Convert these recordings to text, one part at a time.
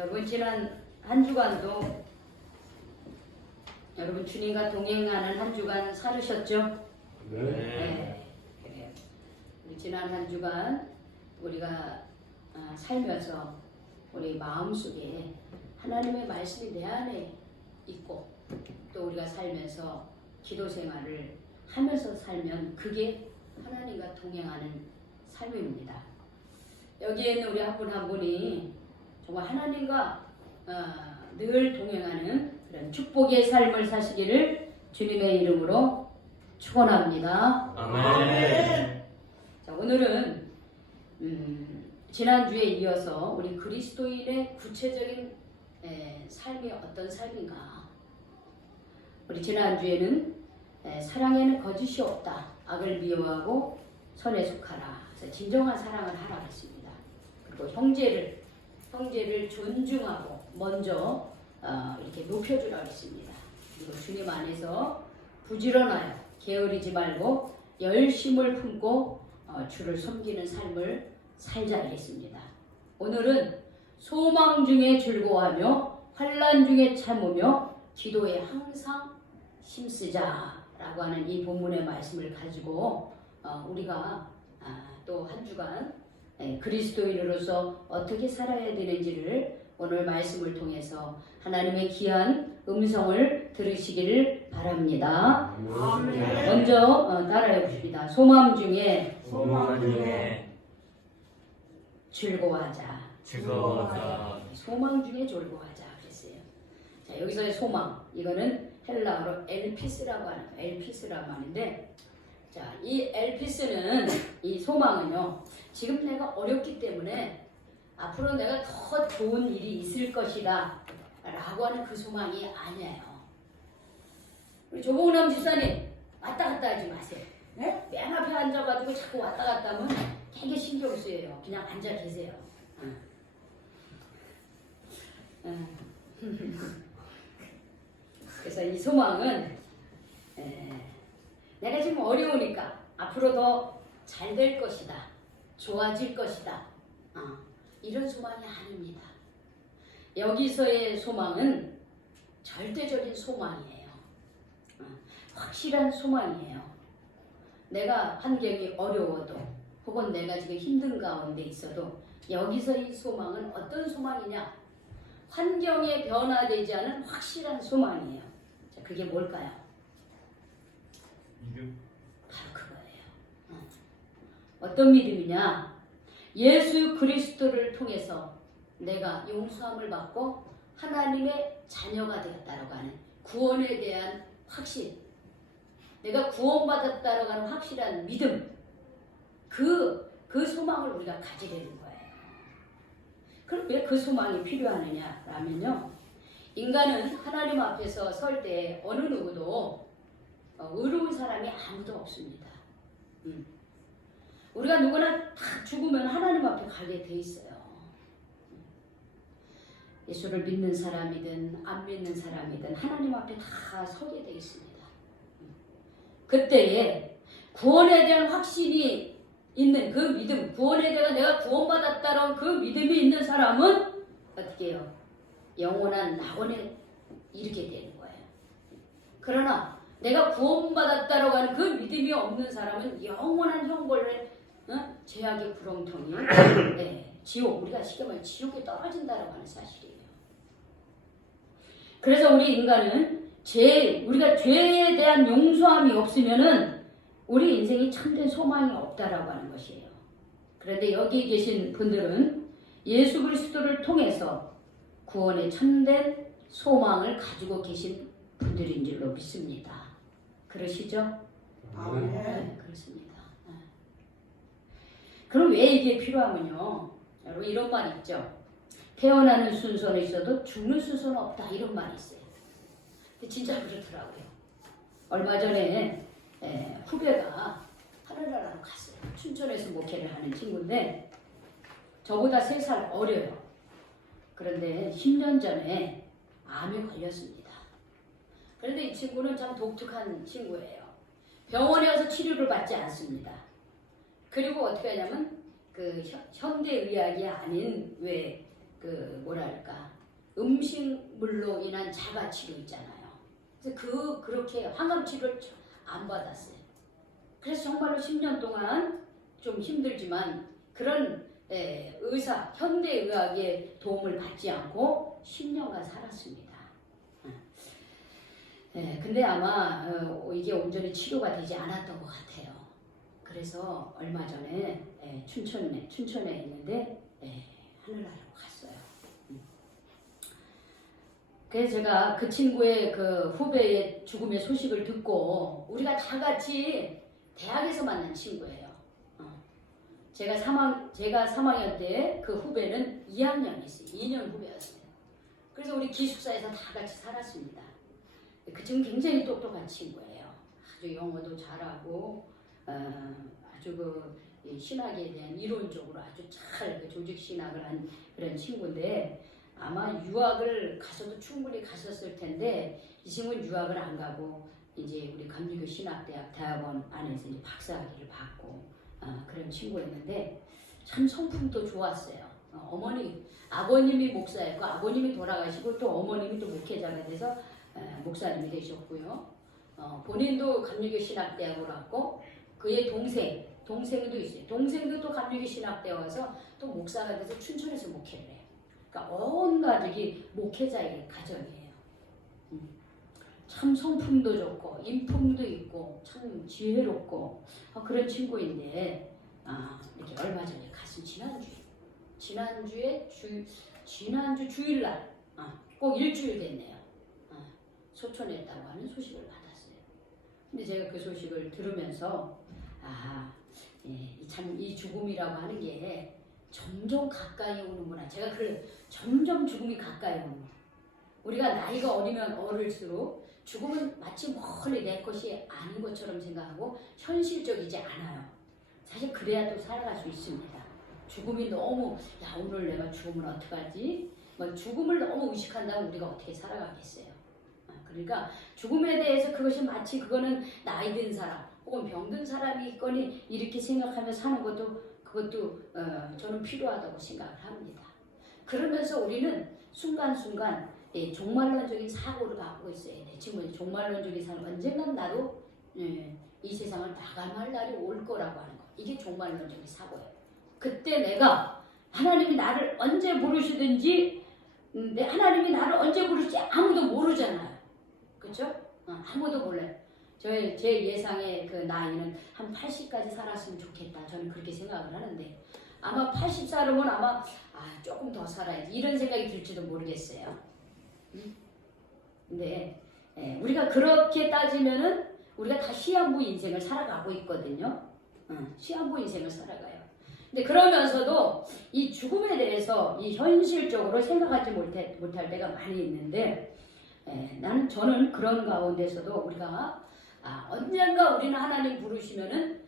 여러분 지난 한 주간도 여러분 주님과 동행하는 한 주간 살으셨죠? 네. 그래요. 지난 한 주간 우리가 살면서 우리 마음속에 하나님의 말씀이 내 안에 있고 또 우리가 살면서 기도 생활을 하면서 살면 그게 하나님과 동행하는 삶입니다. 여기에 있는 우리 한 분 한 분이 정말 하나님과 늘 동행하는 그런 축복의 삶을 사시기를 주님의 이름으로 축원합니다. 아멘. 자, 오늘은 지난주에 이어서 우리 그리스도인의 구체적인 삶이 어떤 삶인가. 우리 지난주에는 사랑에는 거짓이 없다. 악을 미워하고 선에 속하라. 그래서 진정한 사랑을 하라 했습니다. 그리고 형제를 존중하고 먼저 이렇게 높여주라 했습니다. 그리고 주님 안에서 부지런하여 게으르지 말고 열심을 품고 주를 섬기는 삶을 살자 이랬습니다. 오늘은 소망 중에 즐거워하며 환난 중에 참으며 기도에 항상 힘쓰자라고 하는 이 본문의 말씀을 가지고 우리가 또 한 주간 그리스도인으로서 어떻게 살아야 되는지를 오늘 말씀을 통해서 하나님의 귀한 음성을 들으시기를 바랍니다. 아멘. 먼저 따라해 봅시다. 소망 중에 즐거워하자. 소망 중에 즐거워하자 그랬어요. 자, 여기서의 소망, 이거는 헬라어로 엘피스라고 하는데, 자, 이 엘피스는, 이 소망은요, 지금 내가 어렵기 때문에 앞으로 내가 더 좋은 일이 있을 것이다 라고 하는 그 소망이 아니에요. 우리 조봉남 집사님, 왔다 갔다 하지 마세요. 네? 맨 앞에 앉아가지고 자꾸 왔다 갔다 하면 되게 신경 쓰여요. 그냥 앉아 계세요. 그래서 이 소망은 내가 지금 어려우니까 앞으로 더 잘 될 것이다, 좋아질 것이다, 이런 소망이 아닙니다. 여기서의 소망은 절대적인 소망이에요. 확실한 소망이에요. 내가 환경이 어려워도 혹은 내가 지금 힘든 가운데 있어도 여기서 이 소망은 어떤 소망이냐? 환경에 변화되지 않은 확실한 소망이에요. 자, 그게 뭘까요? 믿음. 바로 그거예요. 어떤 믿음이냐? 예수 그리스도를 통해서 내가 용서함을 받고 하나님의 자녀가 되었다라고 하는 구원에 대한 확신, 내가 구원받았다라고 하는 확실한 믿음, 그 소망을 우리가 가지려는 거예요. 그럼 왜 그 소망이 필요하느냐라면요, 인간은 하나님 앞에서 설 때 어느 누구도 의로운 사람이 아무도 없습니다. 우리가 누구나 다 죽으면 하나님 앞에 가게 돼 있어요. 예수를 믿는 사람이든 안 믿는 사람이든 하나님 앞에 다 서게 돼 있습니다. 그때에 구원에 대한 확신이 있는 그 믿음, 구원에 대한 내가 구원받았다는 그 믿음이 있는 사람은 어떻게 해요? 영원한 낙원에 이르게 되는 거예요. 그러나 내가 구원받았다라고 하는 그 믿음이 없는 사람은 영원한 형벌에 죄악의 구렁텅이, 지옥, 우리가 쉽게 말해 지옥에 떨어진다라고 하는 사실이에요. 그래서 우리 인간은 우리가 죄에 대한 용서함이 없으면은 우리 인생이 참된 소망이 없다라고 하는 것이에요. 그런데 여기 계신 분들은 예수 그리스도를 통해서 구원의 참된 소망을 가지고 계신 분들인 줄로 믿습니다. 그러시죠? 네, 그렇습니다. 그럼 왜 이게 필요하면요, 여러분 이런 말 있죠. 태어나는 순서는 있어도 죽는 순서는 없다, 이런 말이 있어요. 근데 진짜 그렇더라고요. 얼마 전에 후배가 하늘나라로 갔어요. 춘천에서 목회를 하는 친구인데 저보다 3살 어려요. 그런데 10년 전에 암에 걸렸습니다. 그런데 이 친구는 참 독특한 친구예요. 병원에 가서 치료를 받지 않습니다. 그리고 어떻게 하냐면 그 현대의학이 아닌 왜 뭐랄까 음식물로 인한 자가치료 있잖아요. 그래서 그렇게 항암치료를 안 받았어요. 그래서 정말로 10년 동안 좀 힘들지만 그런 현대의학의 도움을 받지 않고 10년간 살았습니다. 근데 아마 이게 온전히 치료가 되지 않았던 것 같아요. 그래서 얼마 전에 춘천에 있는데 하늘나라로 갔어요. 그래서 제가 그 친구의 그 후배의 죽음의 소식을 듣고 우리가 다 같이 대학에서 만난 친구예요. 제가 3학년 때 그 후배는 2학년이었어요. 2년 후배였어요. 그래서 우리 기숙사에서 다 같이 살았습니다. 그 친구 굉장히 똑똑한 친구예요. 아주 영어도 잘하고 아주 신학에 대한 이론적으로 아주 잘 조직 신학을 한 그런 친구인데 아마 유학을 가서도 충분히 갔었을 텐데 이 친구는 유학을 안 가고 이제 우리 감리교 신학대학 대학원 안에서 이제 박사학위를 받고 그런 친구였는데 참 성품도 좋았어요. 아버님이 목사였고 아버님이 돌아가시고 또 어머님이 또 목회자가 돼서 목사님이 되셨고요. 본인도 감리교 신학대학을 왔고 그의 동생도 있어요. 동생도 또 감리교 신학대 와서 또 목사가 돼서 춘천에서 목회를 해요. 그러니까 온 가족이 목회자의 가정이에요. 참 성품도 좋고 인품도 있고 참 지혜롭고 그런 친구인데 이렇게 얼마 전에 갔으면 지난주 주일날 꼭 일주일 됐네요. 소천했다고 하는 소식을 받았어요. 근데 제가 그 소식을 들으면서 참 이 죽음이라고 하는 게 점점 가까이 오는구나. 제가 점점 죽음이 가까이 오는 거예요. 우리가 나이가 어릴수록 죽음은 마치 멀리 내 것이 아닌 것처럼 생각하고 현실적이지 않아요. 사실 그래야 또 살아갈 수 있습니다. 죽음이 너무 오늘 내가 죽으면 어떡하지? 죽음을 너무 의식한다면 우리가 어떻게 살아가겠어요? 그러니까 죽음에 대해서 그것이 마치 그거는 나이 든 사람 혹은 병든 사람이 있거니 이렇게 생각하며 사는 그것도 저는 필요하다고 생각을 합니다. 그러면서 우리는 순간순간 종말론적인 사고를 갖고 있어야 돼. 지금 종말론적인 사고 언젠간 나도 이 세상을 마감할 날이 올 거라고 하는 거. 이게 종말론적인 사고예요. 그때 내가 하나님이 나를 언제 부르시든지 하나님이 나를 언제 부르실지 아무도 모르잖아요. 그렇죠? 아무도 몰라요. 제 예상의 그 나이는 한 80까지 살았으면 좋겠다. 저는 그렇게 생각을 하는데 아마 80살이면 아마 조금 더 살아야지 이런 생각이 들지도 모르겠어요. 근데 우리가 그렇게 따지면은 우리가 다 시한부 인생을 살아가고 있거든요. 시한부 인생을 살아가요. 근데 그러면서도 이 죽음에 대해서 이 현실적으로 생각하지 못할 때가 많이 있는데 저는 그런 가운데서도 우리가 언젠가 우리는 하나님 부르시면은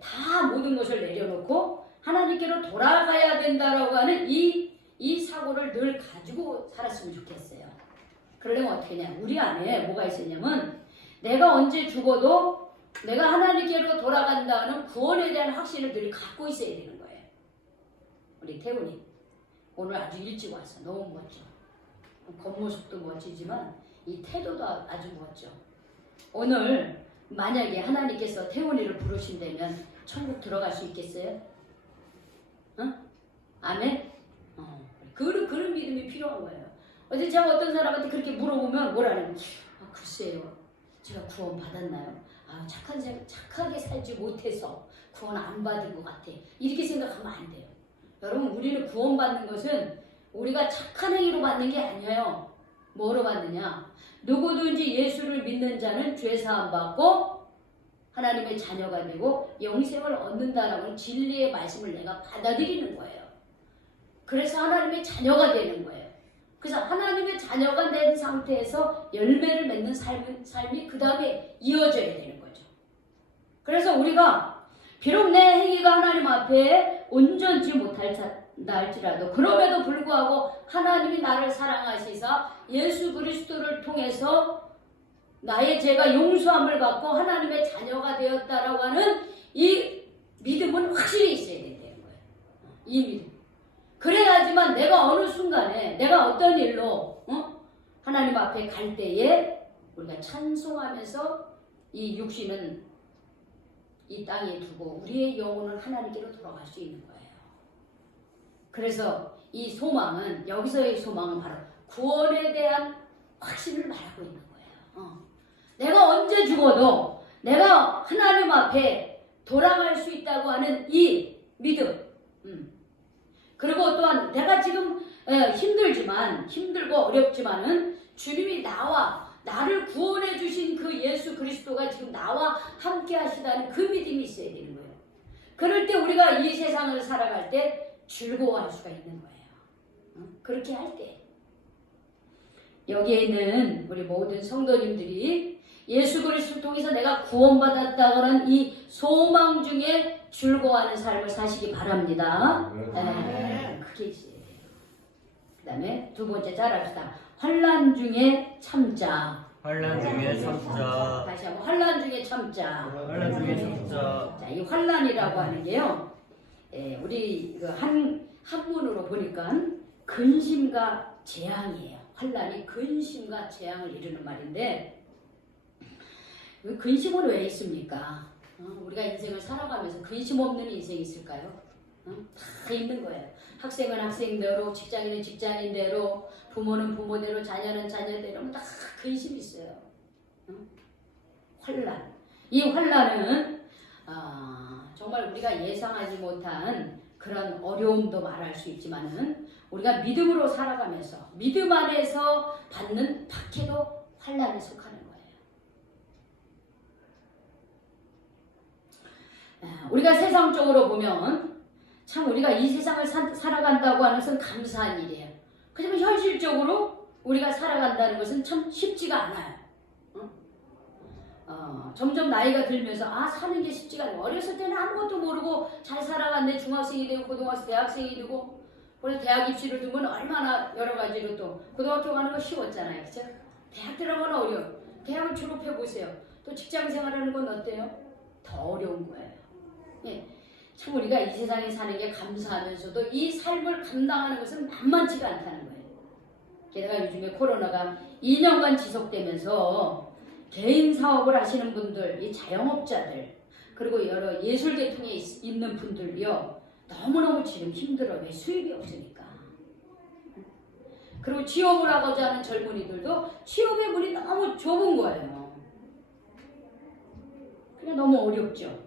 다 모든 것을 내려놓고 하나님께로 돌아가야 된다라고 하는 이 사고를 늘 가지고 살았으면 좋겠어요. 그러려면 어떻게 하냐? 우리 안에 뭐가 있었냐면 내가 언제 죽어도 내가 하나님께로 돌아간다는 구원에 대한 확신을 늘 갖고 있어야 되는 거예요. 우리 태훈이 오늘 아주 일찍 왔어. 너무 멋져. 겉모습도 멋지지만 이 태도도 아주 멋져. 오늘 만약에 하나님께서 태훈이를 부르신다면 천국 들어갈 수 있겠어요? 아멘? 그런 믿음이 필요한 거예요. 어제 제가 어떤 사람한테 그렇게 물어보면 뭐라는 글쎄요. 제가 구원 받았나요? 착하게 살지 못해서 구원 안 받은 것 같아. 이렇게 생각하면 안 돼요. 여러분 우리는 구원받는 것은 우리가 착한 행위로 받는 게 아니에요. 뭐로 받느냐? 누구든지 예수를 믿는 자는 죄사함 받고 하나님의 자녀가 되고 영생을 얻는다라는 진리의 말씀을 내가 받아들이는 거예요. 그래서 하나님의 자녀가 되는 거예요. 그래서 하나님의 자녀가 된 상태에서 열매를 맺는 삶이 그 다음에 이어져야 되는 거죠. 그래서 우리가 비록 내 행위가 하나님 앞에 온전치 못할지라도 그럼에도 불구하고 하나님이 나를 사랑하시사 예수 그리스도를 통해서 나의 죄가 용서함을 받고 하나님의 자녀가 되었다라고 하는 이 믿음은 확실히 있어야 된다는 거예요. 이 믿음. 그래야지만 내가 어느 순간에 내가 어떤 일로 하나님 앞에 갈 때에 우리가 찬송하면서 이 육신은 이 땅에 두고 우리의 영혼은 하나님께로 돌아갈 수 있는 거예요. 그래서 이 소망은, 여기서의 소망은 바로 구원에 대한 확신을 말하고 있는 거예요. 내가 언제 죽어도 내가 하나님 앞에 돌아갈 수 있다고 하는 이 믿음. 그리고 또한 내가 지금 힘들고 어렵지만은 주님이 나를 구원해 주신 그 예수 그리스도가 지금 나와 함께 하시다는 그 믿음이 있어야 되는 거예요. 그럴 때 우리가 이 세상을 살아갈 때 즐거워할 수가 있는 거예요. 그렇게 할 때 여기에 있는 우리 모든 성도님들이 예수 그리스도를 통해서 내가 구원받았다고 하는 이 소망 중에 즐거워하는 삶을 사시기 바랍니다. 그게 있어야 돼요. 그 다음에 두 번째 잘합시다. 환난 중에 참자. 환난 중에 참자. 다시 한번 환난 중에 참자. 환난 중에 참자. 자, 이 환난이라고 하는 게요. 우리 그 한문으로 보니까 근심과 재앙이에요. 환난이 근심과 재앙을 이루는 말인데, 근심은 왜 있습니까? 우리가 인생을 살아가면서 근심 없는 인생이 있을까요? 다 있는 거예요. 학생은 학생대로, 직장인은 직장인대로, 부모는 부모대로, 자녀는 자녀대로 다 근심이 있어요. 환난. 이 환난은 정말 우리가 예상하지 못한 그런 어려움도 말할 수 있지만은 우리가 믿음으로 살아가면서 믿음 안에서 받는 박해도 환난에 속하는 거예요. 우리가 세상적으로 보면 참 우리가 이 세상을 살아간다고 하는 것은 감사한 일이에요. 하지만 현실적으로 우리가 살아간다는 것은 참 쉽지가 않아요. 점점 나이가 들면서 사는 게 쉽지가 않아요. 어렸을 때는 아무것도 모르고 잘 살아갔네. 중학생이 되고 고등학생, 대학생이 되고 그래서 대학 입시를 두면 얼마나 여러 가지로 또 고등학교 가는 거 쉬웠잖아요. 그죠? 대학 들어가면 어려워. 대학을 졸업해 보세요. 또 직장 생활하는 건 어때요? 더 어려운 거예요. 예. 참 우리가 이 세상에 사는 게 감사하면서도 이 삶을 감당하는 것은 만만치가 않다는 거예요. 게다가 요즘에 코로나가 2년간 지속되면서 개인 사업을 하시는 분들, 이 자영업자들, 그리고 여러 예술 계통에 있는 분들이요, 너무너무 지금 힘들어요. 왜? 수입이 없으니까. 그리고 취업을 하고자 하는 젊은이들도 취업의 문이 너무 좁은 거예요. 그게 너무 어렵죠.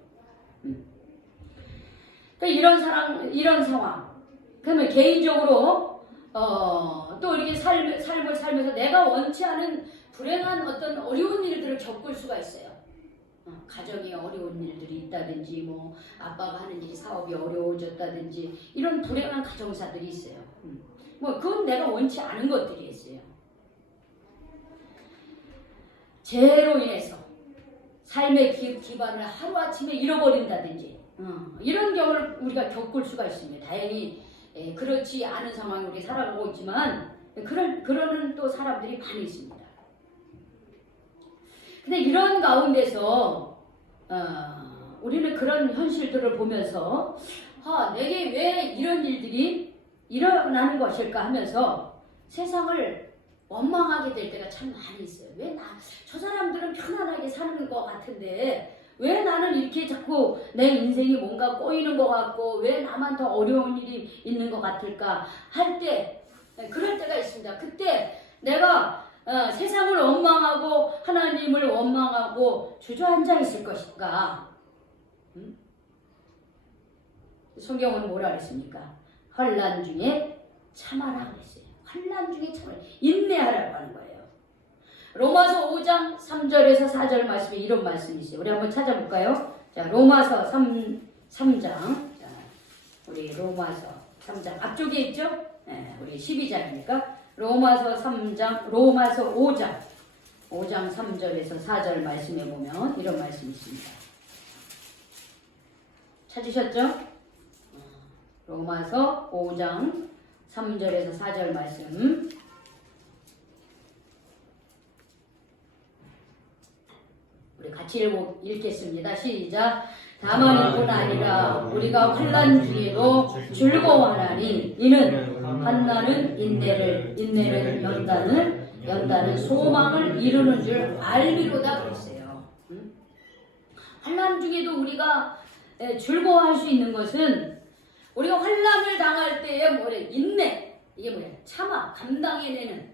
그러니까 이런 상황. 그러면 개인적으로 또 이렇게 삶을 살면서 내가 원치 않은 불행한 어떤 어려운 일들을 겪을 수가 있어요. 가정에 어려운 일들이 있다든지, 뭐 아빠가 하는 일이 사업이 어려워졌다든지, 이런 불행한 가정사들이 있어요. 뭐 그건 내가 원치 않은 것들이 있어요. 죄로 인해서 삶의 기반을 하루아침에 잃어버린다든지, 이런 경우를 우리가 겪을 수가 있습니다. 다행히 그렇지 않은 상황에 우리 살아가고 있지만 그러는 또 사람들이 많이 있습니다. 근데 이런 가운데서 우리는 그런 현실들을 보면서 내게 왜 이런 일들이 일어나는 것일까 하면서 세상을 원망하게 될 때가 참 많이 있어요. 왜 저 사람들은 편안하게 사는 것 같은데 왜 나는 이렇게 자꾸 내 인생이 뭔가 꼬이는 것 같고 왜 나만 더 어려운 일이 있는 것 같을까 할 때, 그럴 때가 있습니다. 그때 내가 세상을 원망하고 하나님을 원망하고 주저앉아 있을 것인가? 성경은 뭐라 그랬습니까? 환난 중에 참아라 그랬어요. 환난 중에 참아라. 인내하라고 하는 거예요. 로마서 5장 3절에서 4절 말씀에 이런 말씀이 있어요. 우리 한번 찾아볼까요? 자, 로마서 3장. 자, 우리 로마서 3장 앞쪽에 있죠? 네, 우리 12장이니까 로마서 5장 3절에서 4절 말씀에 보면 이런 말씀이 있습니다. 찾으셨죠? 로마서 5장 3절에서 4절 말씀. 우리 같이 읽겠습니다. 시작. 다만 이뿐 아니라 우리가 환난 중에도 즐거워하나니 이는 환난은 인내를, 인내는 연단을, 연단은 소망을 이루는 줄 알미로다 그랬어요. 환난 중에도 우리가 즐거워할 수 있는 것은 우리가 환난을 당할 때에 뭐래? 인내. 이게 뭐야? 참아, 감당해내는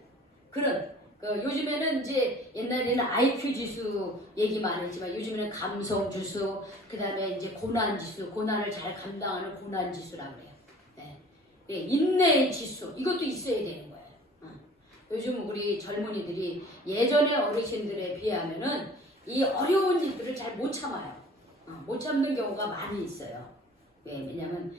그런. 요즘에는 이제 옛날에는 IQ 지수 얘기 많이 했지만 요즘에는 감성 지수, 그 다음에 이제 고난 지수, 고난을 잘 감당하는 고난 지수라고 그래요. 네, 인내의 지수, 이것도 있어야 되는 거예요. 요즘 우리 젊은이들이 예전의 어르신들에 비하면은 이 어려운 일들을 잘 못 참아요. 못 참는 경우가 많이 있어요. 왜냐하면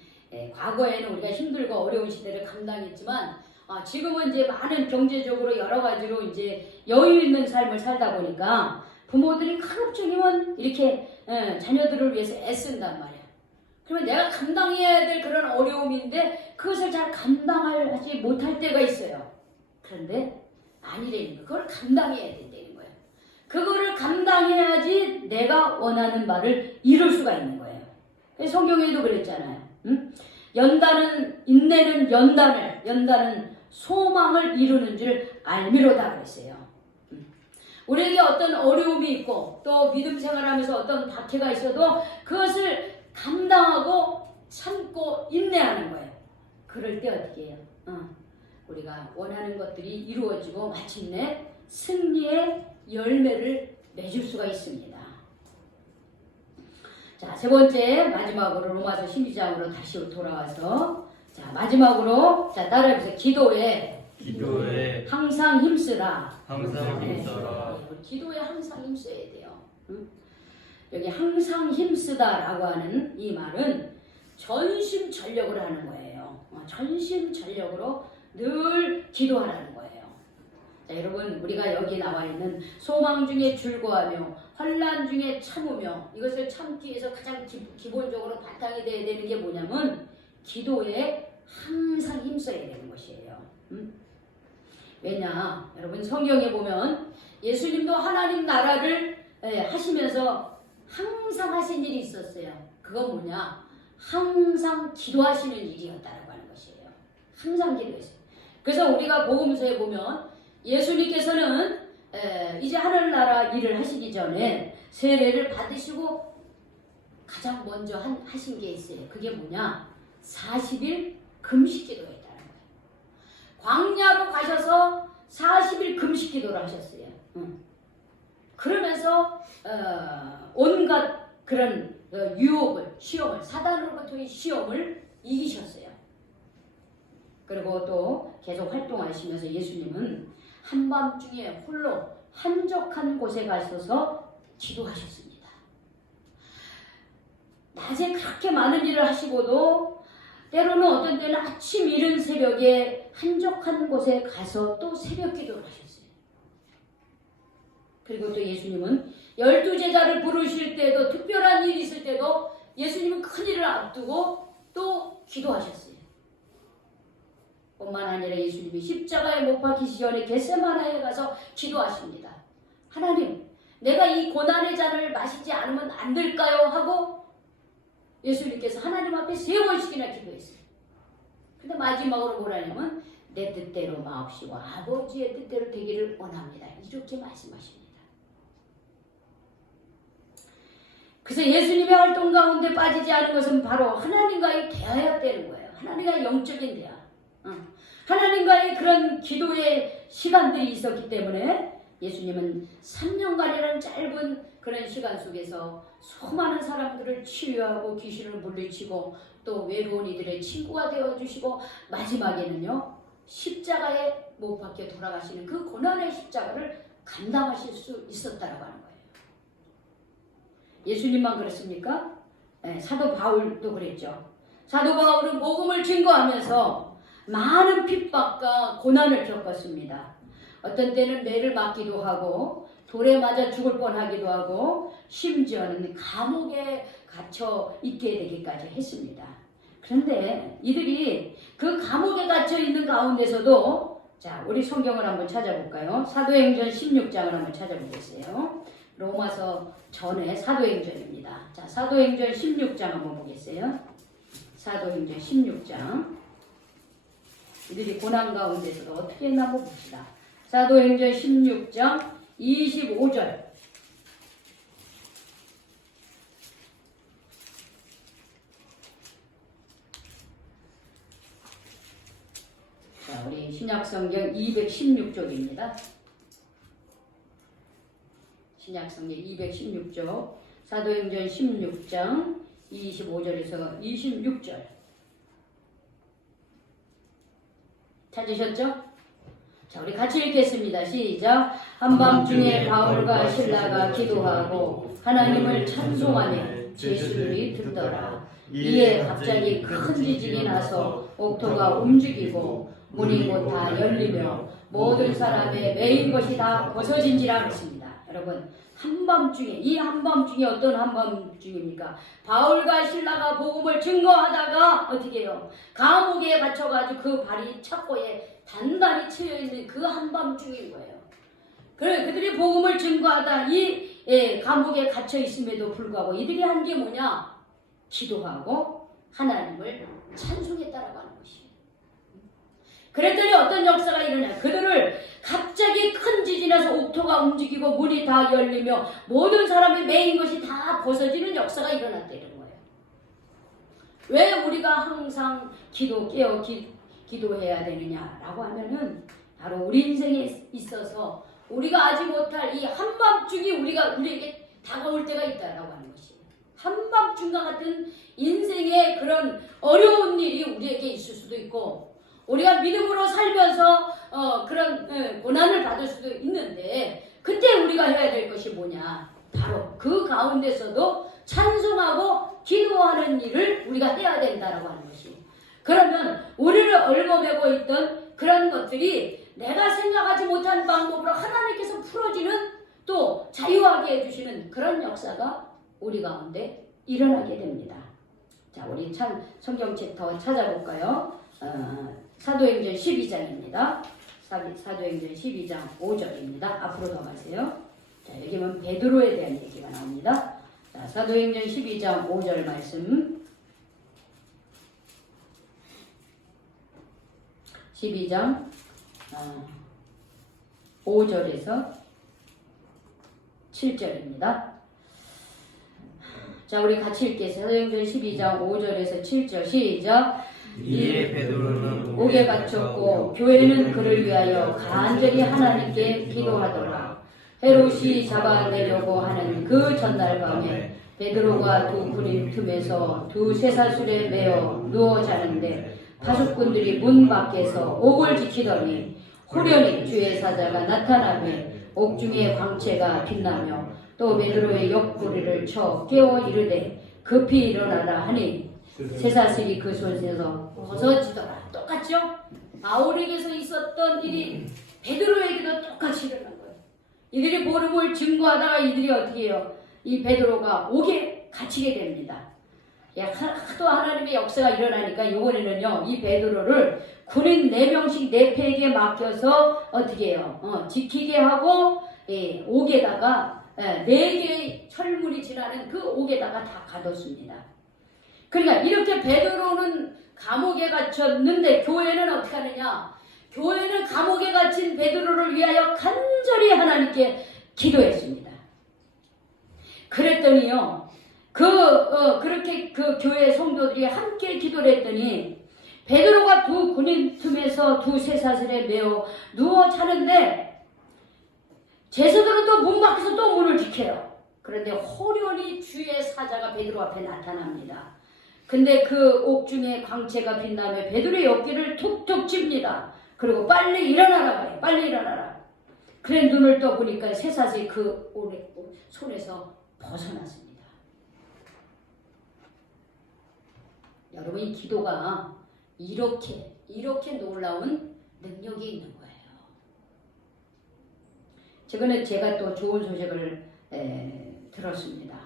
과거에는 우리가 힘들고 어려운 시대를 감당했지만 지금은 이제 많은 경제적으로 여러 가지로 이제 여유 있는 삶을 살다 보니까 부모들이 가급적이면 이렇게 자녀들을 위해서 애쓴단 말이야. 그러면 내가 감당해야 될 그런 어려움인데 그것을 잘 감당하지 못할 때가 있어요. 그런데 아니라는 거예요. 그걸 감당해야 된다는 거예요. 그거를 감당해야지 내가 원하는 바를 이룰 수가 있는 거예요. 성경에도 그랬잖아요. 연단은 인내는 연단은 소망을 이루는 줄 알미로다 그랬어요. 우리에게 어떤 어려움이 있고 또 믿음 생활하면서 어떤 박해가 있어도 그것을 감당하고 참고 인내하는 거예요. 그럴 때 어떻게 해요? 우리가 원하는 것들이 이루어지고 마침내 승리의 열매를 맺을 수가 있습니다. 자, 세 번째 마지막으로 로마서 12장으로 다시 돌아와서 자, 마지막으로 자, 따라해보세요. 기도에 항상 힘쓰라. 항상 힘써라. 기도에 항상 힘써야 돼요. 여기 항상 힘쓰다라고 하는 이 말은 전심전력을 하는 거예요. 전심전력으로 늘 기도하라는 거예요. 자, 여러분 우리가 여기 나와 있는 소망 중에 즐거워하며 환난 중에 참으며 이것을 참기 위해서 가장 기본적으로 바탕이 되어야 되는 게 뭐냐면 기도에 항상 힘써야 되는 것이에요. 왜냐? 여러분 성경에 보면 예수님도 하나님 나라를 하시면서 항상 하신 일이 있었어요. 그건 뭐냐? 항상 기도하시는 일이었다라고 하는 것이에요. 항상 기도했어요. 그래서 우리가 복음서에 보면 예수님께서는 이제 하늘나라 일을 하시기 전에 세례를 받으시고 가장 먼저 하신 게 있어요. 그게 뭐냐? 40일 금식 기도했다는 거예요. 광야로 가셔서 40일 금식 기도를 하셨어요. 그러면서 온갖 그런 유혹을, 시험을, 사단으로부터의 시험을 이기셨어요. 그리고 또 계속 활동하시면서 예수님은 한밤중에 홀로 한적한 곳에 가셔서 기도하셨습니다. 낮에 그렇게 많은 일을 하시고도 때로는 어떤 때는 아침 이른 새벽에 한적한 곳에 가서 또 새벽 기도를 하셨어요. 그리고 또 예수님은 12제자를 부르실 때도 특별한 일이 있을 때도 예수님은 큰 일을 앞두고 또 기도하셨어요. 뿐만 아니라 예수님이 십자가에 못 박히시기 전에 겟세마나에 가서 기도하십니다. 하나님, 내가 이 고난의 잔을 마시지 않으면 안 될까요? 하고 예수님께서 하나님 앞에 3번씩이나 기도했어요. 근데 마지막으로 뭐라냐면 내 뜻대로 마옵시고 아버지의 뜻대로 되기를 원합니다. 이렇게 말씀하십니다. 그래서 예수님의 활동 가운데 빠지지 않은 것은 바로 하나님과의 대화야 되는 거예요. 하나님과의 영적인 대화. 하나님과의 그런 기도의 시간들이 있었기 때문에 예수님은 3년간이라는 짧은 그런 시간 속에서 수많은 사람들을 치유하고 귀신을 물리치고 또 외로운 이들의 친구가 되어주시고 마지막에는요 십자가에 못 박혀 돌아가시는 그 고난의 십자가를 감당하실 수 있었다라고 하는 거예요. 예수님만 그렇습니까? 네, 사도 바울도 그랬죠. 사도 바울은 복음을 증거하면서 많은 핍박과 고난을 겪었습니다. 어떤 때는 매를 맞기도 하고 돌에 맞아 죽을 뻔하기도 하고 심지어는 감옥에 갇혀 있게 되기까지 했습니다. 그런데 이들이 그 감옥에 갇혀 있는 가운데서도 자 우리 성경을 한번 찾아볼까요? 사도행전 16장을 한번 찾아보겠어요. 로마서 전에 사도행전입니다. 자, 사도행전 16장 한번 보겠어요. 사도행전 16장. 이들이 고난 가운데서도 어떻게 했나 한번 봅시다. 사도행전 16장 25절. 자, 우리 신약성경 216쪽입니다. 신약성경 216쪽. 사도행전 16장 25절에서 26절. 찾으셨죠? 자, 우리 같이 읽겠습니다. 시작. 한밤중에 바울과 실라가 기도하고 하나님을 찬송하며 제수들이 듣더라. 이에 갑자기 큰 지진이 나서 옥토가 움직이고 문이 곧 다 열리며 모든 사람의 매인 것이 다 벗어진지라 했습니다. 여러분, 한밤중에, 이 한밤중에 어떤 한밤중입니까? 바울과 실라가 복음을 증거하다가 어떻게 해요? 감옥에 갇혀가지고 그 발이 착고에 단단히 채여있는 그 한밤중인 거예요. 그들이 복음을 증거하다 이 감옥에 갇혀있음에도 불구하고 이들이 한 게 뭐냐? 기도하고 하나님을 찬송했다라고 하는 것이에요. 그랬더니 어떤 역사가 일어나요? 그들을 갑자기 큰 지진이 나서 옥토가 움직이고 문이 다 열리며 모든 사람이 매인 것이 다 벗어지는 역사가 일어났다는 거예요. 왜 우리가 항상 기도해야 되느냐라고 하면은 바로 우리 인생에 있어서 우리가 아지 못할 이 한밤중이 우리에게 다가올 때가 있다라고 하는 것이에요. 한밤중과 같은 인생의 그런 어려운 일이 우리에게 있을 수도 있고 우리가 믿음으로 살면서 그런 고난을 받을 수도 있는데 그때 우리가 해야 될 것이 뭐냐? 바로 그 가운데서도 찬송하고 기도하는 일을 우리가 해야 된다라고 하는 것이에요. 그러면 우리를 얽어매고 있던 그런 것들이 내가 생각하지 못한 방법으로 하나님께서 풀어지는 또 자유하게 해주시는 그런 역사가 우리 가운데 일어나게 됩니다. 자, 우리 성경책 더 찾아볼까요? 사도행전 12장입니다. 사도행전 12장 5절입니다. 앞으로 더 가세요. 자, 여기 보면 베드로에 대한 얘기가 나옵니다. 자, 사도행전 12장 5절 말씀. 12장 5절에서 7절입니다. 자, 우리 같이 읽겠습니다. 사도행전 12장 5절에서 7절 시작. 이에 베드로는 옥에 갇혔고 교회는 그를 위하여 간절히 하나님께 기도하더라. 헤롯이 잡아내려고 하는 그 전날 밤에 베드로가 두 군인 틈에서 두 쇠사슬에 매어 누워 자는데 파수꾼들이 문 밖에서 옥을 지키더니 호련히 주의 사자가 나타나며 옥중에 광채가 빛나며 또 베드로의 옆구리를 쳐 깨워 이르되 급히 일어나라 하니 쇠사슬이 그 손에서 벗어지더라. 똑같죠? 바울에게서 있었던 일이 베드로에게도 똑같이 일어난 거예요. 이들이 복음을 증거하다가 이들이 어떻게 해요? 이 베드로가 옥에 갇히게 됩니다. 하도 하나님의 역사가 일어나니까 이번에는요, 이 베드로를 군인 4명씩 4패에게 맡겨서 어떻게 해요? 지키게 하고 옥에다가 4개의 철문이 지나는 그 옥에다가 다 가뒀습니다. 그러니까 이렇게 베드로는 감옥에 갇혔는데 교회는 어떻게 하느냐? 교회는 감옥에 갇힌 베드로를 위하여 간절히 하나님께 기도했습니다. 그랬더니요, 그렇게 그 교회 성도들이 함께 기도를 했더니 베드로가 두 군인 틈에서 두 쇠사슬에 매어 누워 자는데 제사들은 또 문 밖에서 또 문을 지켜요. 그런데 호련히 주의 사자가 베드로 앞에 나타납니다. 근데 그 옥중에 광채가 빛나며 베드로의 어깨를 툭툭 칩니다. 그리고 빨리 일어나라 그래. 빨리 일어나라. 그래 눈을 떠보니까 쇠사슬이 그 손에서 벗어났습니다. 여러분, 이 기도가 이렇게 놀라운 능력이 있는 거예요. 최근에 제가 또 좋은 소식을 들었습니다.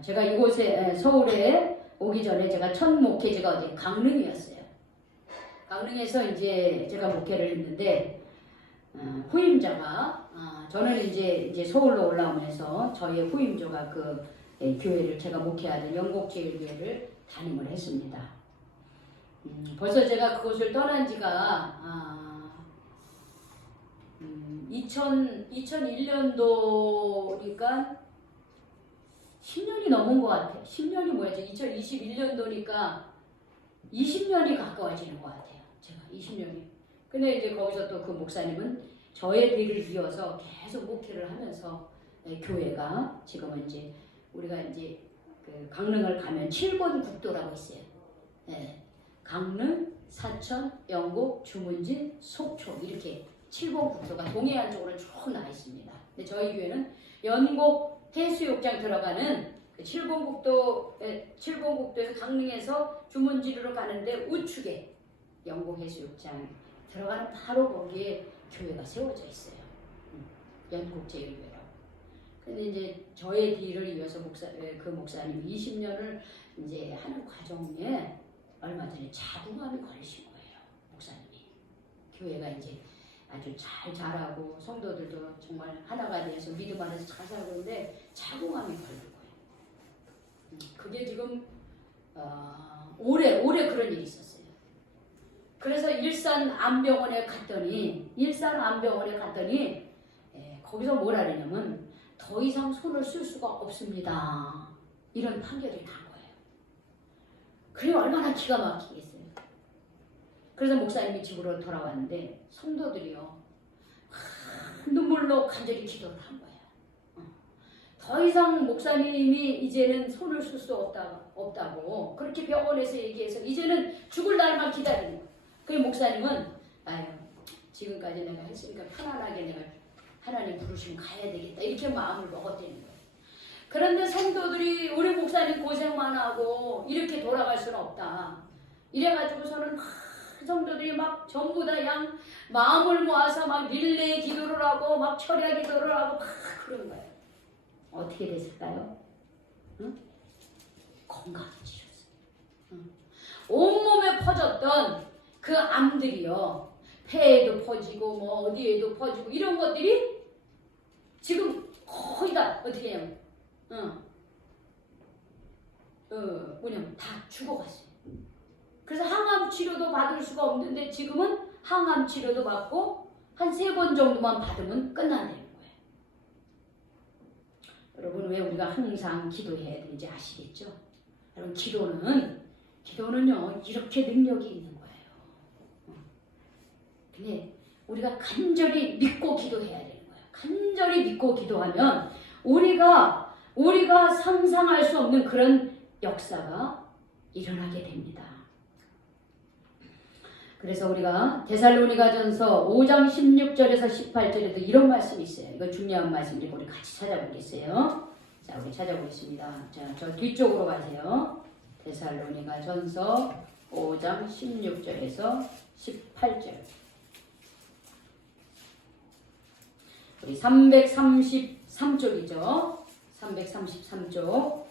제가 이곳에 서울에 오기 전에 제가 첫 목회지가 어디 강릉이었어요. 강릉에서 이제 제가 목회를 했는데 후임자가 저는 이제 서울로 올라오면서 저희의 후임자가 그 교회를 제가 목회하는 영곡제일교회를 담임을 했습니다. 벌써 제가 그곳을 떠난 지가 2001년도니까 10년이 넘은 것 같아요. 10년이 뭐였죠? 2021년도니까 20년이 가까워지는 것 같아요. 제가 20년이. 근데 이제 거기서 또 그 목사님은 저의 뒤를 이어서 계속 목회를 하면서 교회가 지금은 이제 우리가 이제 그 강릉을 가면 7번 국도라고 있어요. 네. 강릉, 사천, 영곡, 주문진, 속초 이렇게 7번 국도가 동해안 쪽으로 쭉 나와 있습니다. 근데 저희 교회는 연곡 해수욕장 들어가는 그 7번 국도에서 강릉에서 주문진으로 가는데 우측에 영곡 해수욕장 들어가는 바로 거기에 교회가 세워져 있어요. 연곡제일교회라고. 근데 이제 저의 뒤를 이어서 그 목사님이 20년을 이제 하는 과정에 얼마 전에 자궁암이 걸리신 거예요. 목사님이. 교회가 이제 아주 잘 자라고 성도들도 정말 하나가 돼서 믿음 안에서 잘 살고 있는데 자궁암이 걸린 거예요. 그게 지금 올해 그런 일이 있었어요. 그래서 일산암병원에 갔더니 거기서 뭐라 그러냐면 더 이상 손을 쓸 수가 없습니다. 이런 판결이 난 거예요. 그게 얼마나 기가 막히겠어요. 그래서 목사님이 집으로 돌아왔는데 성도들이요 눈물로 간절히 기도를 한 거예요. 더 이상 목사님이 이제는 손을 쓸 수 없다고 그렇게 병원에서 얘기해서 이제는 죽을 날만 기다리는 거예요. 그 목사님은 아유 지금까지 내가 했으니까 편안하게 내가 하나님 부르시면 가야 되겠다 이렇게 마음을 먹었다는 거예요. 그런데 성도들이 우리 목사님 고생만 하고 이렇게 돌아갈 수는 없다. 이래가지고서는 성도들이 막 전부 다 마음을 모아서 막 릴레이 기도를 하고 막 철야 기도를 하고 막 그런 거예요. 어떻게 됐을까요? 응? 건강해지셨어요. 응. 온몸에 퍼졌던 그 암들이요. 폐에도 퍼지고 뭐 어디에도 퍼지고 이런 것들이 지금 거의 다 어떻게 해요? 뭐냐면 다 죽어갔어요. 그래서 항암 치료도 받을 수가 없는데 지금은 항암 치료도 받고 한 3번 정도만 받으면 끝난다는 거예요. 여러분 왜 우리가 항상 기도해야 되는지 아시겠죠? 여러분 기도는요 이렇게 능력이 있는 거예요. 근데 우리가 간절히 믿고 기도해야 되는 거예요. 간절히 믿고 기도하면 우리가 상상할 수 없는 그런 역사가 일어나게 됩니다. 그래서 우리가 데살로니가전서 5장 16절에서 18절에도 이런 말씀이 있어요. 이거 중요한 말씀인데 우리 같이 찾아보겠어요. 자, 우리 찾아보겠습니다. 자, 저 뒤쪽으로 가세요. 데살로니가전서 5장 16절에서 18절. 우리 333쪽이죠. 333쪽.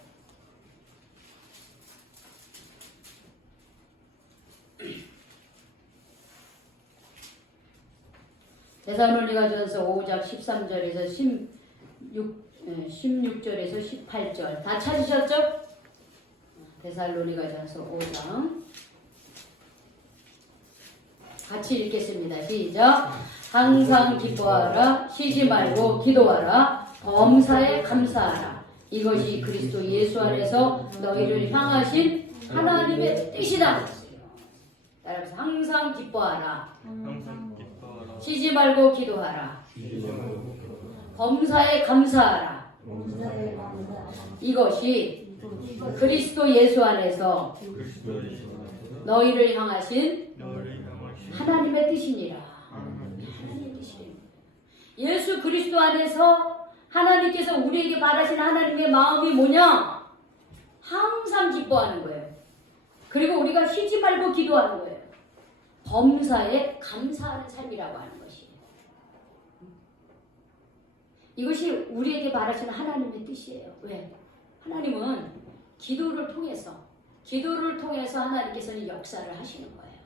데살로니가전서 5장 13절에서 16절에서 18절 다 찾으셨죠? 데살로니가전서 5장 같이 읽겠습니다. 시작. 항상 기뻐하라, 쉬지 말고 기도하라, 범사에 감사하라. 이것이 그리스도 예수 안에서 너희를 향하신 하나님의 뜻이다. 따라서 항상 기뻐하라, 쉬지 말고 기도하라, 범사에 감사하라. 이것이 그리스도 예수 안에서 너희를 향하신 하나님의 뜻이니라. 예수 그리스도 안에서 하나님께서 우리에게 바라시는 하나님의 마음이 뭐냐? 항상 기뻐하는 거예요. 그리고 우리가 쉬지 말고 기도하는 거예요. 범사에 감사하는 삶이라고 하는 것이에요. 이것이 우리에게 바라시는 하나님의 뜻이에요. 왜? 하나님은 기도를 통해서 하나님께서는 역사를 하시는 거예요.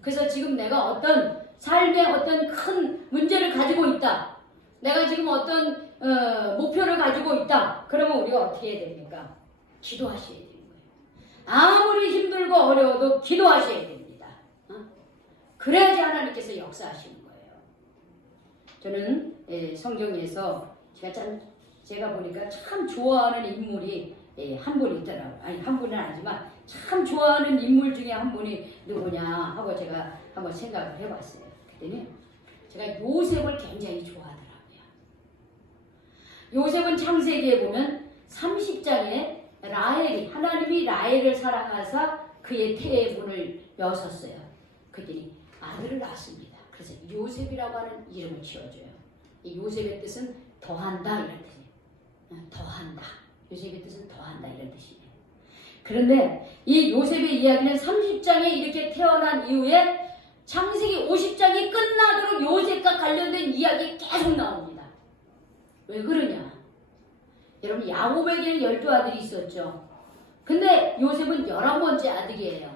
그래서 지금 내가 어떤 삶의 어떤 큰 문제를 가지고 있다. 내가 지금 어떤 목표를 가지고 있다. 그러면 우리가 어떻게 해야 됩니까? 기도하셔야 되는 거예요. 아무리 힘들고 어려워도 기도하셔야 됩니다. 그래야지 하나님께서 역사하시는 거예요. 저는 성경에서 제가 보니까 참 좋아하는 인물이 한 분 있더라고요. 아니 한 분은 아니지만 참 좋아하는 인물 중에 한 분이 누구냐 하고 제가 한번 생각을 해봤어요. 그랬더니 제가 요셉을 굉장히 좋아하더라고요. 요셉은 창세기에 보면 30장에 라헬이 하나님이 라헬을 사랑하사 그의 태의 문을 여셨어요. 그랬더니 아들을 낳았습니다. 그래서 요셉이라고 하는 이름을 지어줘요. 이 요셉의 뜻은 더한다 이런 뜻이에요. 더한다. 요셉의 뜻은 더한다 이런 뜻이에요. 그런데 이 요셉의 이야기는 30장에 이렇게 태어난 이후에 창세기 50장이 끝나도록 요셉과 관련된 이야기 계속 나옵니다. 왜 그러냐? 여러분 야곱에게는 12아들이 있었죠. 근데 요셉은 11번째 아들이에요.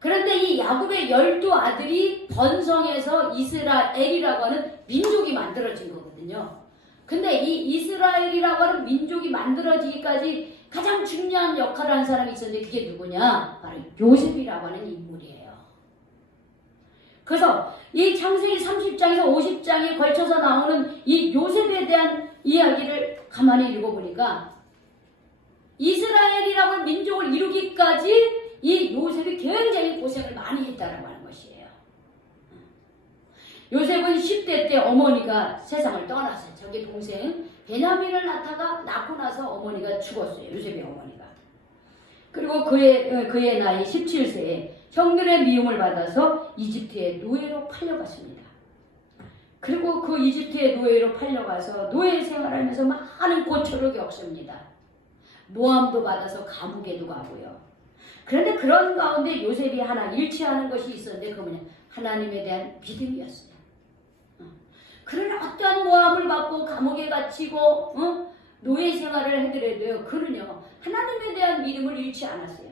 그런데 이 야곱의 12아들이 번성해서 이스라엘이라고 하는 민족이 만들어진 거거든요. 근데 이 이스라엘이라고 하는 민족이 만들어지기까지 가장 중요한 역할을 한 사람이 있었는데 그게 누구냐? 바로 요셉이라고 하는 인물이에요. 그래서 이 창세기 30장에서 50장에 걸쳐서 나오는 이 요셉에 대한 이야기를 가만히 읽어보니까 이스라엘이라고 하는 민족을 이루기까지 이 요셉이 굉장히 고생을 많이 했다는 것이에요. 요셉은 10대 때 어머니가 세상을 떠났어요. 자기 동생 베냐민을 낳고 나서 어머니가 죽었어요. 요셉의 어머니가. 그리고 그의 나이 17세에 형들의 미움을 받아서 이집트의 노예로 팔려갔습니다. 그리고 그 이집트의 노예로 팔려가서 노예 생활하면서 많은 고초를 겪습니다. 모함도 받아서 감옥에도 가고요. 그런데 그런 가운데 요셉이 하나 일치하는 것이 있었는데 그거 뭐냐? 하나님에 대한 믿음이었어요. 그러나 어떠한 모함을 받고 감옥에 갇히고 노예 생활을 해더라도요. 그는요. 하나님에 대한 믿음을 잃지 않았어요.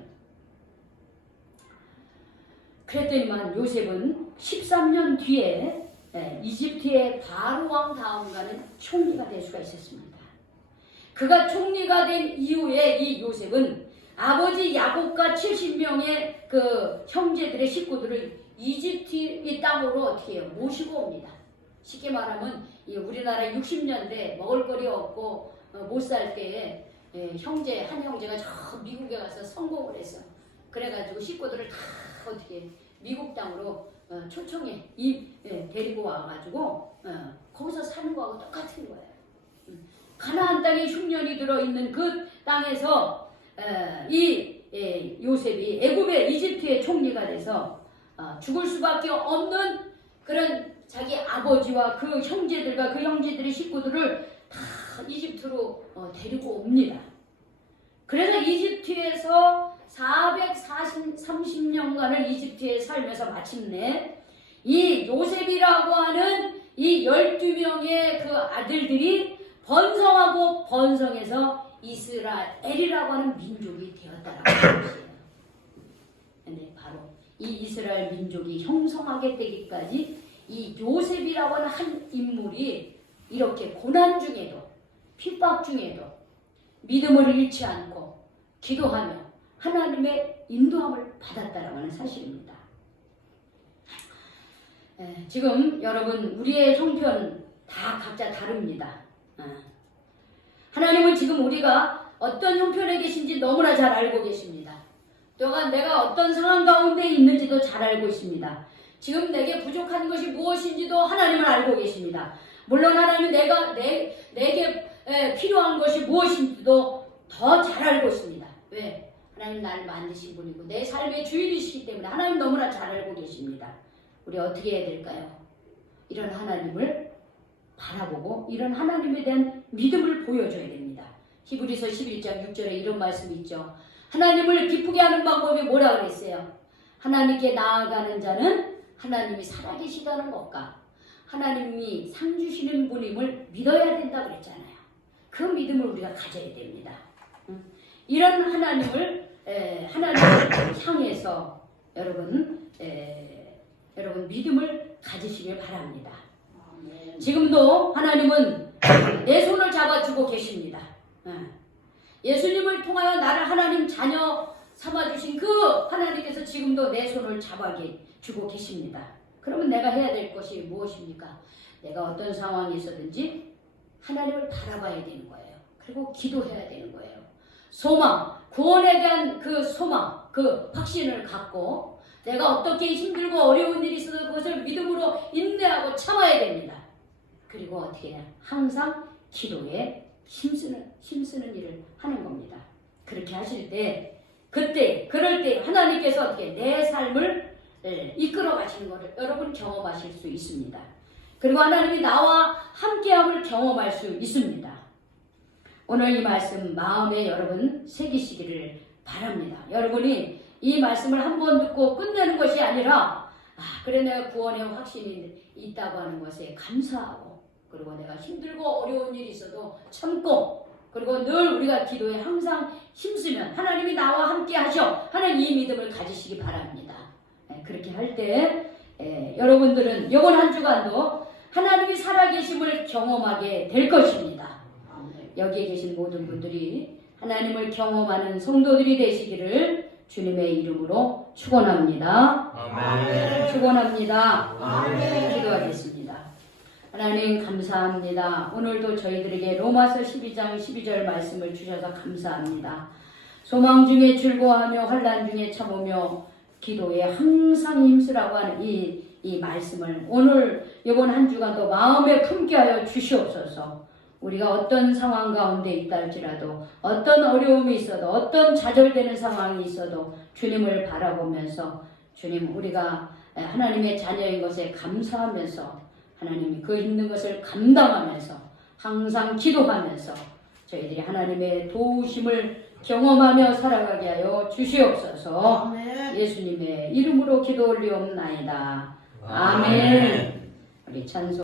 그랬더니만 요셉은 13년 뒤에 이집트의 바로 왕 다음가는 총리가 될 수가 있었습니다. 그가 총리가 된 이후에 이 요셉은 아버지 야곱과 70명의 그 형제들의 식구들을 이집트의 땅으로 어떻게 해요? 모시고 옵니다. 쉽게 말하면 우리나라 60년대 먹을 거리 없고 못 살 때에 한 형제가 저 미국에 가서 성공을 했어. 그래가지고 식구들을 다 어떻게 미국 땅으로 초청해 데리고 와가지고 거기서 사는 거하고 똑같은 거예요. 가나안 땅에 흉년이 들어있는 그 땅에서 요셉이 애굽의 이집트의 총리가 돼서 죽을 수밖에 없는 그런 자기 아버지와 그 형제들과 그 형제들의 식구들을 다 이집트로 데리고 옵니다. 그래서 이집트에서 430년간을 이집트에 살면서 마침내 이 요셉이라고 하는 이 12명의 그 아들들이 번성하고 번성해서 이스라엘이라고 하는 민족이 되었다라고 하는 것이에요. 근데 바로 이 이스라엘 민족이 형성하게 되기까지 이 요셉이라고 하는 한 인물이 이렇게 고난 중에도 핍박 중에도 믿음을 잃지 않고 기도하며 하나님의 인도함을 받았다라고 하는 사실입니다. 지금 여러분 우리의 형편 다 각자 다릅니다. 하나님은 지금 우리가 어떤 형편에 계신지 너무나 잘 알고 계십니다. 또한 내가 어떤 상황 가운데 있는지도 잘 알고 있습니다. 지금 내게 부족한 것이 무엇인지도 하나님은 알고 계십니다. 물론 하나님은 내게 필요한 것이 무엇인지도 더 잘 알고 있습니다. 왜? 하나님 나를 만드신 분이고 내 삶의 주인이시기 때문에 하나님 너무나 잘 알고 계십니다. 우리 어떻게 해야 될까요? 이런 하나님을 바라보고 이런 하나님에 대한 믿음을 보여줘야 됩니다. 히브리서 11장 6절에 이런 말씀이 있죠. 하나님을 기쁘게 하는 방법이 뭐라 그랬어요? 하나님께 나아가는 자는 하나님이 살아계시다는 것과 하나님이 상 주시는 분임을 믿어야 된다 그랬잖아요. 그 믿음을 우리가 가져야 됩니다. 이런 하나님을 향해서 여러분 여러분 믿음을 가지시길 바랍니다. 지금도 하나님은 내 손을 잡아주고 계십니다. 예수님을 통하여 나를 하나님 자녀 삼아주신 그 하나님께서 지금도 내 손을 잡아주고 계십니다. 그러면 내가 해야 될 것이 무엇입니까? 내가 어떤 상황이 있었든지 하나님을 바라봐야 되는 거예요. 그리고 기도해야 되는 거예요. 소망, 구원에 대한 그 소망, 그 확신을 갖고 내가 어떻게 힘들고 어려운 일이 있어도 그것을 믿음으로 인내하고 참아야 됩니다. 그리고 어떻게 해야? 항상 기도에 힘쓰는 일을 하는 겁니다. 그렇게 하실 때, 그럴 때 하나님께서 어떻게 내 삶을 이끌어 가시는 것을 여러분 경험하실 수 있습니다. 그리고 하나님이 나와 함께함을 경험할 수 있습니다. 오늘 이 말씀 마음에 여러분 새기시기를 바랍니다. 여러분이 이 말씀을 한 번 듣고 끝내는 것이 아니라 그래 내가 구원의 확신이 있다고 하는 것에 감사하고, 그리고 내가 힘들고 어려운 일이 있어도 참고, 그리고 늘 우리가 기도에 항상 힘쓰면 하나님이 나와 함께 하셔 하는 이 믿음을 가지시기 바랍니다. 그렇게 할 때 여러분들은 이번 한 주간도 하나님이 살아계심을 경험하게 될 것입니다. 여기에 계신 모든 분들이 하나님을 경험하는 성도들이 되시기를 주님의 이름으로 축원합니다. 아멘. 축원합니다. 아멘. 기도하겠습니다. 하나님 감사합니다. 오늘도 저희들에게 로마서 12장 12절 말씀을 주셔서 감사합니다. 소망 중에 즐거워하며 환난 중에 참으며 기도에 항상 힘쓰라고 하는 이 말씀을 오늘 이번 한 주간도 마음에 품게 하여 주시옵소서. 우리가 어떤 상황 가운데 있다 할지라도, 어떤 어려움이 있어도, 어떤 좌절되는 상황이 있어도 주님을 바라보면서, 주님 우리가 하나님의 자녀인 것에 감사하면서, 하나님이 그 힘든 것을 감당하면서 항상 기도하면서 저희들이 하나님의 도우심을 경험하며 살아가게 하여 주시옵소서. 예수님의 이름으로 기도 올리옵나이다. 아멘. 우리 찬송